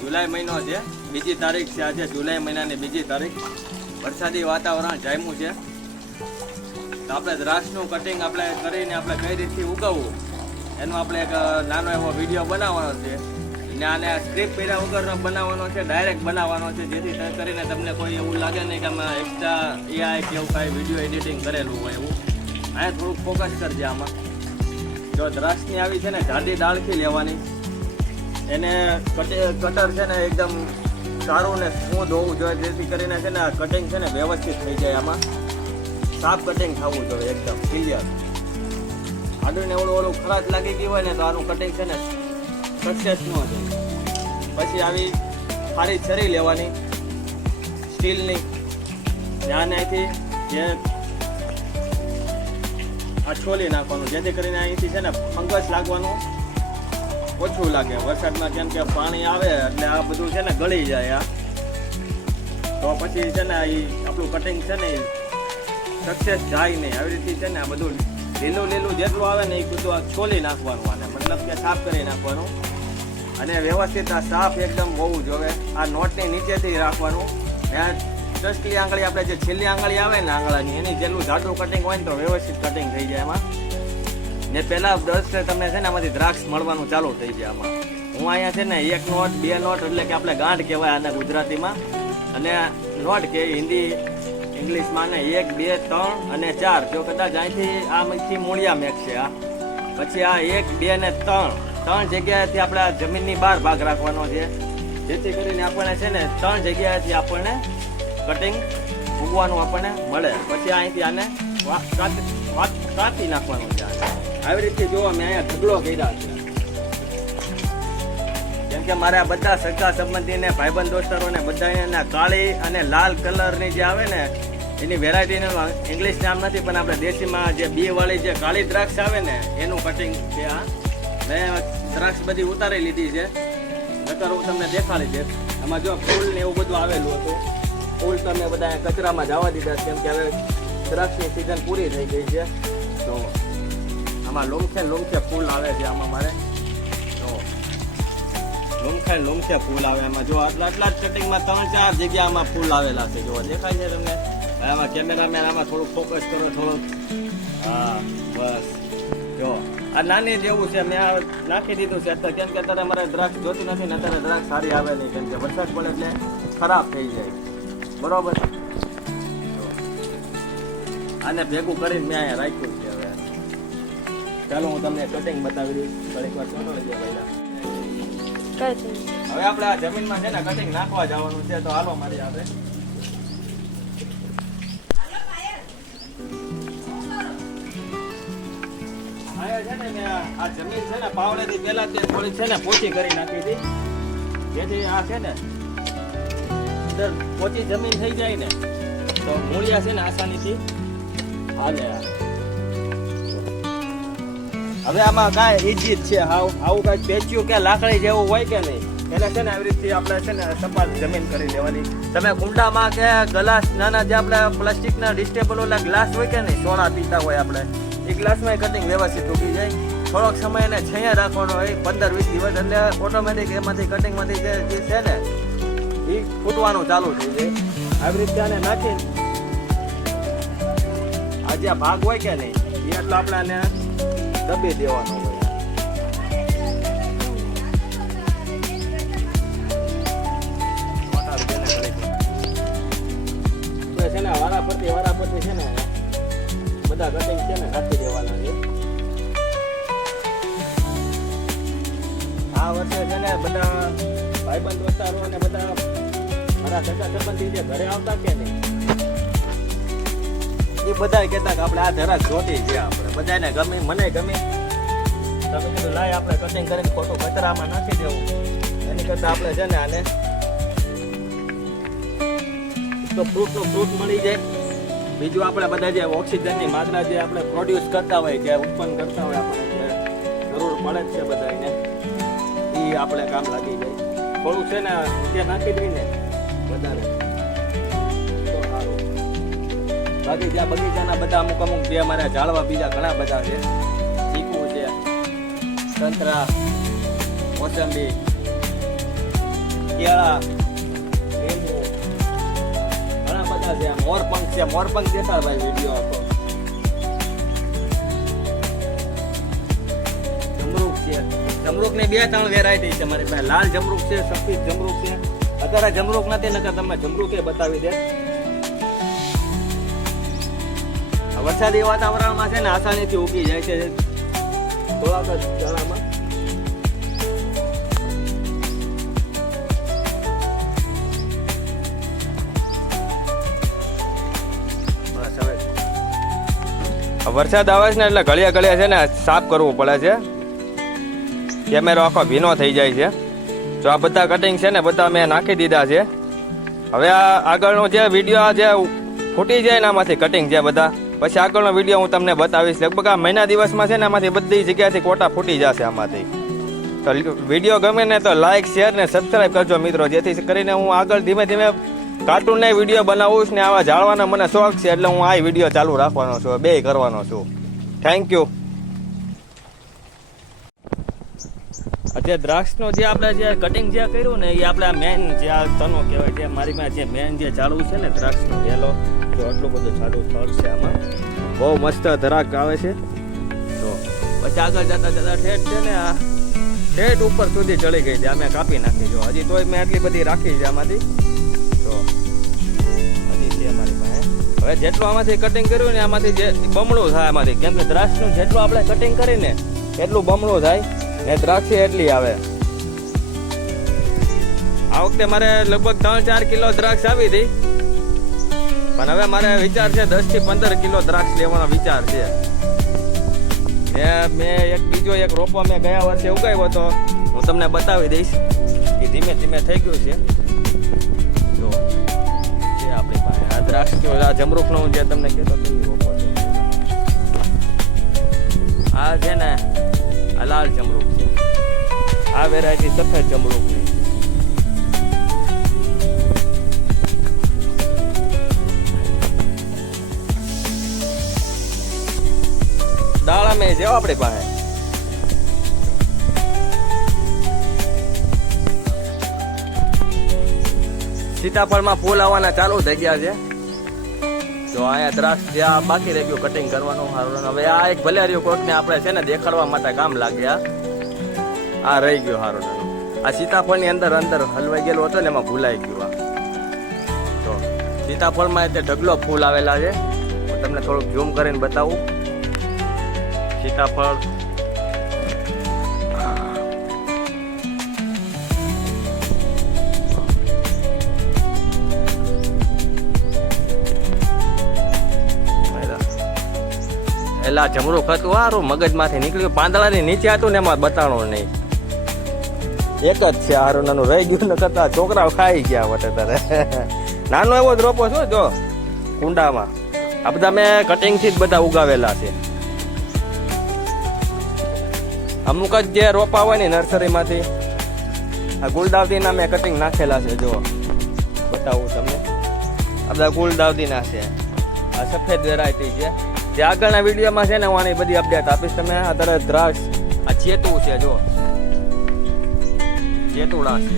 જુલાઈ મહિનો છે, 2 તારીખ છે આજે, જુલાઈ મહિનાની 2 તારીખ. વરસાદી વાતાવરણ જામ્યું છે. તો આપણે દ્રાક્ષનું કટિંગ આપણે કરીને આપણે કઈ રીતથી ઉગાવવું એનો આપણે એક નાનો એવો વિડીયો બનાવવાનો છે. ને આને સ્ક્રિપ્ટ કર્યા વગરનો બનાવવાનો છે, ડાયરેક્ટ બનાવવાનો છે, જેથી કરીને તમને કોઈ એવું લાગે નહીં કે આમાં એક્સ્ટ્રા એઆઈ કે એવું કાંઈ વિડીયો એડિટિંગ કરેલું હોય એવું. અહીંયા થોડુંક ફોકસ કરજે આમાં. જો દ્રાક્ષની આવી છે ને જાડી ડાળખી લેવાની, એને કટર છે ને એકદમ સારું ને સ્મૂધ હોવું જોઈએ, જેથી કરીને છે ને આ કટિંગ છે ને વ્યવસ્થિત થઈ જાય. આમાં સાફ કટિંગ થવું જોઈએ, એકદમ ક્લિયર. આડું ઓલું ખરાબ લાગી ગયું હોય ને તો આનું કટિંગ છે ને સક્સેસ ન થાય. પછી આવી સારી છરી લેવાની સ્ટીલની, ધ્યાન અહીંથી જે આ છોલી નાખવાનું, જેથી કરીને અહીંથી છે ને ફંગસ લાગવાનું ઓછું લાગે. વરસાદમાં કેમ કે પાણી આવે એટલે આ બધું છે ને ગળી જાય. આ તો પછી છે ને એ આપણું કટિંગ છે ને સક્સેસ જાય નહીં. આવી રીતે છે ને આ બધું લીલું જેટલું આવે ને એ બધું આ છોલી નાખવાનું, આને મતલબ કે સાફ કરી નાખવાનું. અને વ્યવસ્થિત આ સાફ એકદમ હોવું જોઈએ. આ નોટની નીચેથી રાખવાનું. ટચલી આંગળી આપણે જે છેલ્લી આંગળી આવે ને આંગળાની, એની જેટલું જાડું કટિંગ હોય ને તો વ્યવસ્થિત કટિંગ થઈ જાય એમાં. ને પહેલાં 10 તમને છે ને આમાંથી દ્રાક્ષ મળવાનું ચાલુ થઈ જાય આમાં. હું અહીંયા છે ને 1 નોટ 2 નોટ એટલે કે આપણે ગાંઠ કહેવાય આને ગુજરાતીમાં, અને નોટ કે હિન્દી ઇંગ્લિશમાં ને 1 2 3 અને 4. જો કદાચ અહીંથી આમાંથી મૂળિયા મેકશે આ, પછી આ 1 2 ને 3 જગ્યાએથી આપણે આ જમીનની બહાર ભાગ રાખવાનો છે, જેથી કરીને આપણને છે ને 3 જગ્યાએથી આપણને કટિંગ ઉગવાનું આપણને મળે. પછી અહીંથી આને કાપી નાખવાનું છે. આવી રીતે જોવા મેં અહીંયા ઢગલો કર્યા છે, કેમ કે મારે આ બધા સગા સંબંધીને ભાઈબંધ દોસ્તારોને બધાને કાળી અને લાલ કલરની જે આવે ને એની વેરાયટીનું ઇંગ્લિશ નામ નથી, પણ આપણે દેશીમાં જે બી વાળી જે કાળી દ્રાક્ષ આવે ને એનું કટિંગ છે. આ મેં દ્રાક્ષ બધી ઉતારી લીધી છે, નકર હું તમને દેખાડી દે. આમાં જો ફૂલ ને એવું બધું આવેલું હતું. ફૂલ તમે બધા કચરામાં જવા દીધા, કેમ કે હવે દ્રાક્ષની સિઝન પૂરી થઈ ગઈ છે. તો આમાં લોમખે ફૂલ આવે છે. આમાં મારે તો લોમખે ફૂલ આવે. એમાં જો આટલા જ કટિંગમાં 3-4 જગ્યામાં ફૂલ આવેલા છે. જો દેખાય છે તમને? આમાં કેમેરામેન આમાં થોડુંક ફોકસ કરો થોડુંક. હા બસ જો આ નાની જેવું છે, મેં નાખી દીધું છે અત્યારે, કેમ કે અત્યારે મારે દ્રાક્ષ જોતી નથી ને અત્યારે દ્રાક્ષ સારી આવે નહીં, કેમ કે વરસાદ પડે એટલે ખરાબ થઈ જાય. બરોબર, આને ભેગું કરીને મેં અહીંયા રાખ્યું છે. હવે ચાલો હું તમને કટિંગ બતાવી દઈશ. ઘડીક વાર છોડો લેજો પહેલા. હવે આપણે આ જમીનમાં છે ને કટિંગ નાખવા જવાનું છે, તો હાલો મારી આપણે. છે ને મેં આ જમીન છે ને પાવડેથી પહેલા તે થોડી છે ને પોચી કરી નાખી હતી, જેથી આ છે ને અંદર પોચી જમીન થઈ જાય ને તો મૂળિયા છે ને આસાનીથી હાલે. હવે આમાં કાંઈ ઈજી જ છે, આવું કાંઈ પેચ્યું કે લાકડી જેવું હોય કે નહીં, એને છે ને આવી રીતે આપણે છે ને સપાટ જમીન કરી લેવાની. તમે કુંડામાં કે ગ્લાસ નાના જે આપણે પ્લાસ્ટિકના ડિસ્ટેબલ ઓલા ગ્લાસ હોય કે નહીં, સોડા પીતા હોય આપણે, એ ગ્લાસમાં કટિંગ વ્યવસ્થિત ઉગી જાય. થોડોક સમય એને છૈયા રાખવાનો હોય 15-20 દિવસ, એટલે ઓટોમેટિક એમાંથી કટિંગમાંથી જે છે ને એ ફૂટવાનું ચાલુ થઈ જાય. આવી રીતે આને નાખીને આ જે ભાગ હોય કે નહીં એ એટલો આપણે આને દબી દેવાનો હોય. છે ને વારા પરથી છે ને બધા કટિંગ છે ને રાખી દેવાના છે. આ વર્ષે છે ને બધા ભાઈબંધ દોસ્તારો અને બધા મારા સગા સંબંધી જે ઘરે આવતા કે નહીં, એ બધા કહેતા કે આપણે આ જરાક જોતી છે, આપણે બધાને ગમે, મને ગમે. તમે કીધું લાય આપણે કટિંગ કરીને ખોટું કચરામાં નાખી દેવું, એની કરતાં આપણે છે ને આને તો ફ્રૂટ મળી જાય. બીજું આપણે બધા જે ઓક્સિજનની માત્રા જે આપણે પ્રોડ્યુસ કરતા હોય, જે ઉત્પન્ન કરતા હોય, આપણે જરૂર પડે જ છે બધાને, એ આપણે કામ લાગી જાય. થોડુંક છે ને ત્યાં નાખી દઈને વધારે તો સારું. બાકી જ્યાં બગીચાના બધા અમુક જે અમારા ઝાડવા બીજા ઘણા બધા છે, ચીકુ છે, સંતરા, મોસંબી, કેળા, લીંબુ, ઘણા બધા છે. મોરપંખ છે, મોરપંખ દેખાડ ભાઈ વિડીયો આખો. જમરૂક છે, જમરૂક ની 2-3 વેરાયટી છે મારી પાસે. લાલ જમરૂક છે, સફેદ જમરૂક છે. અત્યારે જમરૂક નથી, નકર તમે જમરૂક એ બતાવી દે. વરસાદી વાતાવરણમાં છે ને આસાનીથી ઉગી જાય છે થોડાક જ ગાળામાં. વરસાદ આવે છે ને એટલે ઘડિયા ઘડિયા છે ને સાફ કરવું પડે છે. કેમેરો આખો ભીનો થઈ જાય છે. જો આ બધા કટિંગ છે ને બધા મેં નાખી દીધા છે. હવે આ આગળનો જે વિડીયો જે ફૂટી જાય ને આમાંથી કટિંગ છે બધા, પછી આગળનો વિડીયો હું તમને બતાવીશ. લગભગ આ મહિના દિવસમાં છે ને આમાંથી બધી જગ્યાથી કોટા ફૂટી જશે આમાંથી. તો વિડીયો ગમે ને તો લાઇક, શેર ને સબસ્ક્રાઈબ કરજો મિત્રો, જેથી કરીને હું આગળ ધીમે ધીમે કાર્ટૂનને વિડીયો બનાવું છું ને આવા જાળવાનો મને શોખ છે, એટલે હું આ વિડીયો ચાલુ રાખવાનો છું, બે કરવાનો છું. Thank you. અત્યારે દ્રાક્ષનો જે આપણે જે કટિંગ જે કર્યું ને એ આપણે મેન જે આ તનો કહેવાય છે. મારી પાસે જે મેન જે ચાલુ છે ને દ્રાક્ષનો વેલો, તો આટલું બધું જાડું થળ છે આમાં, બહુ મસ્ત ધરાક આવે છે. તો પછી આગળ જતા જતા ઠેઠ છે ને આ ઠેઠ ઉપર સુધી ચડી ગઈ છે. અમે કાપી નાખી જો, હજી તોય મેં આટલી બધી રાખી છે આમાંથી. તો હજી છે અમારી પાસે. હવે જેટલું આમાંથી કટિંગ કર્યું ને આમાંથી જે બમણું થાય આમાંથી, કેમ કે દ્રાક્ષનું જેટલું આપણે કટિંગ કરીને એટલું બમણું થાય ને દ્રાક્ષ એટલી આવે. આ વખતે મારે લગભગ 3-4 કિલો દ્રાક્ષ આવી હતી, પણ હવે મારે વિચાર છે 10 થી 15 કિલો દ્રાક્ષ લેવાનો વિચાર છે. મેં બીજો એક રોપો મેં ગયા વર્ષે ઉગાવ્યો હતો, હું તમને બતાવી દઈશ. એ ધીમે ધીમે થઈ ગયું છે. જો છે આપણી પાસે આ દ્રાક્ષ, આ જમરૂખનો જે તમને કહેતો હતો એ રોપો છે. આ છે ને આ લાલ જમરૂખ છે, આ વેરાયટી સફેદ જમરૂખની છે. દાળા મેં છે આપણી પાસે. સીતાફળમાં ફૂલ આવવાના ચાલુ થઈ ગયા છે. જો અહીંયા દ્રાક્ષ જે આ બાકી રહી ગયું કટિંગ કરવાનું સારું. હવે આ એક ભલે રહ્યું કોકને આપણે છે ને દેખાડવા માટે કામ લાગ્યા. આ રહી ગયું સારું. આ સીતાફળની અંદર અંદર હલવાઈ ગયેલું હતું ને એમાં ભૂલાઈ ગયું. આ તો સીતાફળમાં તે ઢગલો ફૂલ આવેલા છે. હું તમને થોડુંક ઝૂમ કરીને બતાવું. સીતાફળ એલા જમરૂખ હતું હારું, મગજમાંથી નીકળ્યું. પાંદડાની નીચે હતું ને એમાં બતાણું નહીં. એક જ છે હારું, નાનું રહી ગયું ને કરતા છોકરાઓ ખાઈ ગયા વટે તારે. નાનો એવો જ રોપો છો જો કુંડામાં. આ બધા મેં કટિંગથી જ બધા ઉગાવેલા છે. અમુક જ જે રોપા હોય ને નર્સરીમાંથી આ ગુલદાવદીના મેં કટિંગ નાખેલા છે. જો બતાવું તમને, આ બધા ગુલદાવદીના છે. આ સફેદ વેરાયટી છે. જે આગળના વિડીયોમાં છે ને હું આની બધી અપડેટ આપીશ તમને. અત્યારે દ્રાક્ષ આ ચેતું છે, જો ચેતુડા છે.